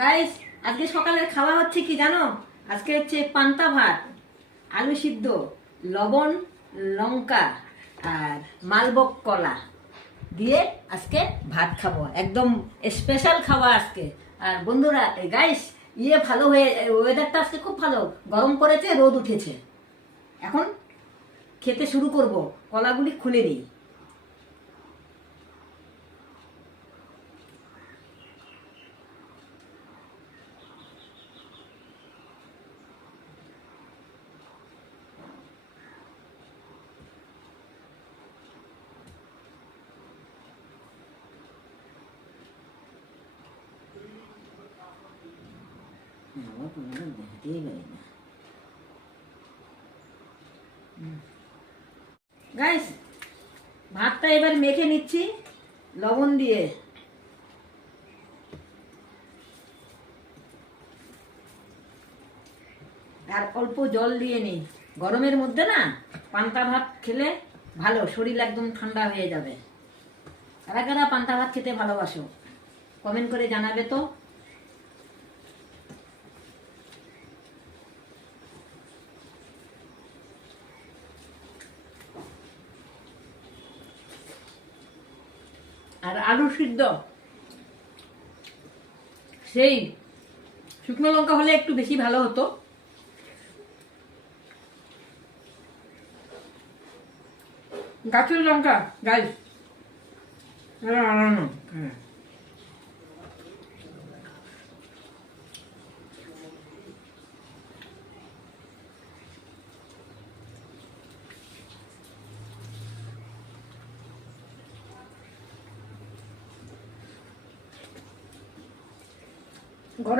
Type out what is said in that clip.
Guys, আজকে সকালের খাওয়া হচ্ছে কি জানো? আজকে হচ্ছে পান্তা ভাত, আলু সিদ্ধ, লবণ, লঙ্কা আর মালভোগ কলা দিয়ে আজকে ভাত খাবো। একদম স্পেশাল খাওয়া আজকে। আর বন্ধুরা, গাইস, ভালো হয়ে, ওয়েদারটা আজকে খুব ভালো, গরম পড়েছে, রোদ উঠেছে। এখন খেতে শুরু করব। কলাগুলি খুলে নিই। গাইস, ভাতটা এবার মেখে নিচ্ছি লবণ দিয়ে। আর অল্প জল দিয়ে নিই। গরমের মধ্যে না পান্তা ভাত খেলে ভালো, শরীর একদম ঠান্ডা হয়ে যাবে। কারা কারা পান্তা ভাত খেতে ভালোবাসো কমেন্ট করে জানাবে তো। আর আলু সিদ্ধ সেই শুকনো লঙ্কা হলে একটু বেশি ভালো হতো। গাছের লঙ্কা গাইস,